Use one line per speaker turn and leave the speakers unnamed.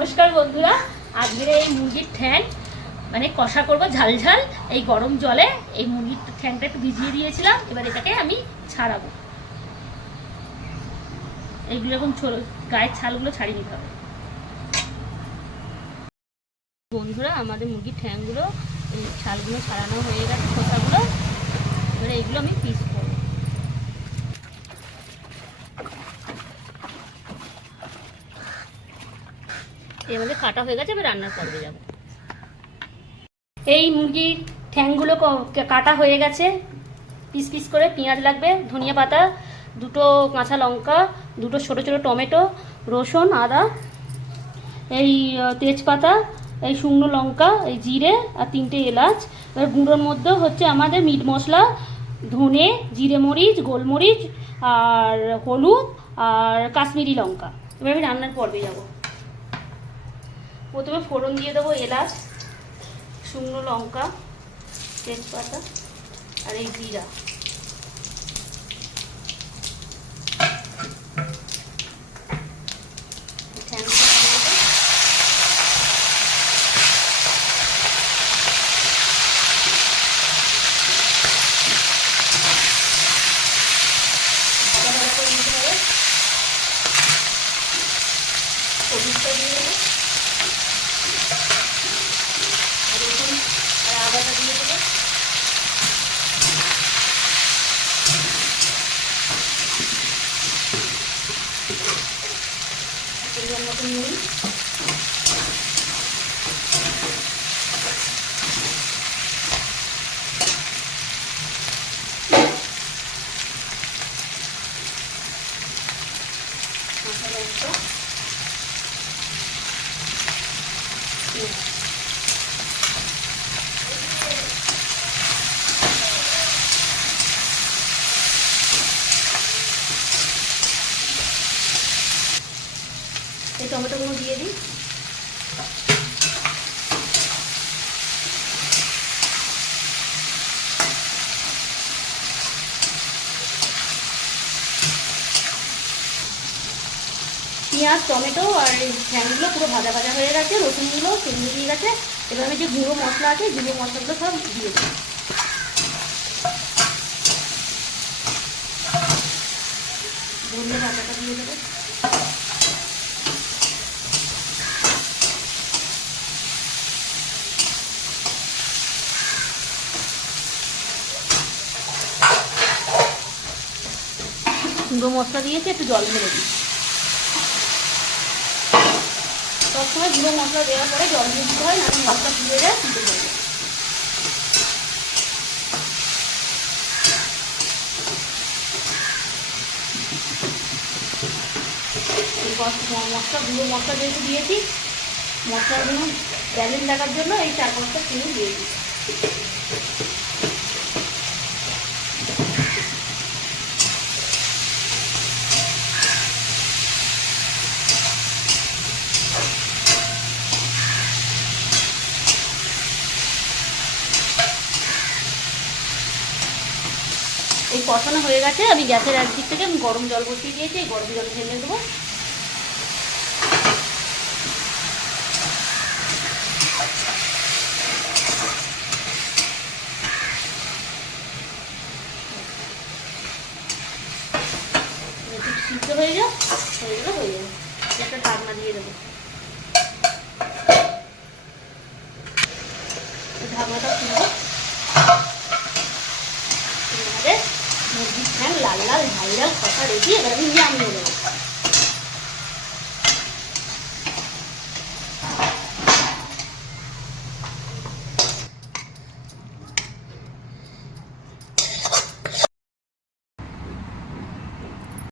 নমস্কার বন্ধুরা। আজকের এই মুরগির ঠ্যাং মানে কষা করব ঝাল ঝাল, এই গরম জলে এই মুরগির ঠ্যাংটা একটু ভিজিয়ে দিয়েছিলাম, এবার এটাকে আমি ছাড়াবো। এইগুলো এখন গায়ের ছালগুলো ছাড়িয়ে নিতে হবে। বন্ধুরা, আমাদের মুরগির ঠ্যাংগুলো, এই ছালগুলো ছাড়ানো হয়ে গেছে খোসাগুলো। এবারে এইগুলো আমি পিস করব এবারে কাটা হয়ে গেছে, এবার রান্নার পর্বে যাব। এই মুরগির ঠ্যাংগুলো কাটা হয়ে গেছে। পিস পিস করে পেঁয়াজ লাগবে, ধনিয়া পাতা, দুটো কাঁচা লঙ্কা, দুটো ছোটো ছোটো টমেটো, রসুন, আদা, এই তেজপাতা, এই শুকনো লঙ্কা, এই জিরে আর তিনটে এলাচ। এবার গুঁড়োর মধ্যে হচ্ছে আমাদের মিট মশলা, ধনে, জিরে মরিচ, গোলমরিচ আর হলুদ আর কাশ্মীরি লঙ্কা। এবার আমি রান্নার পর্বে যাব। প্রথমে ফোড়ন দিয়ে দেবো এলাচ শুকনো লঙ্কা তেজপাতা আর এই জিরা। 아, 그래서 এই টমেটোগুলো দিয়ে দিই। পেঁয়াজ, টমেটো আর ফ্যানগুলো পুরো ভাজা ভাজা হয়ে গেছে, রসুনগুলো সেগুলো দিয়ে গেছে। এবার আমি যে গুঁড়ো মশলা আছে, গুঁড়ো মশলাগুলো সব দিয়ে দিই। পাতাটা দিয়ে দেবো। গুঁড়ো মশলা দিয়েছি, একটু জল ঢেলে দিই। সবসময় গুঁড়ো মশলা দেওয়ার পরে জল দিয়ে দিতে হয়, নাহলে মশলা যায় ফুটে যাবে এই মশলা, গুঁড়ো মশলা যেহেতু দিয়েছি মশলাগুলো ব্যালেন্স লাগার জন্য এই চার পাঁচটা চিনি দিয়ে দিই। এই কষানো হয়ে গেছে। আমি গ্যাসের একদিক থেকে আমি গরম জল বসিয়ে দিয়েছি, এই গরম জল ঢেলে দেবো। হয়ে যাও হয়ে যাবে। একটা দিয়ে দেবো। ঢাকনাটা আমাদের মুরগির ঠ্যাং লাল লাল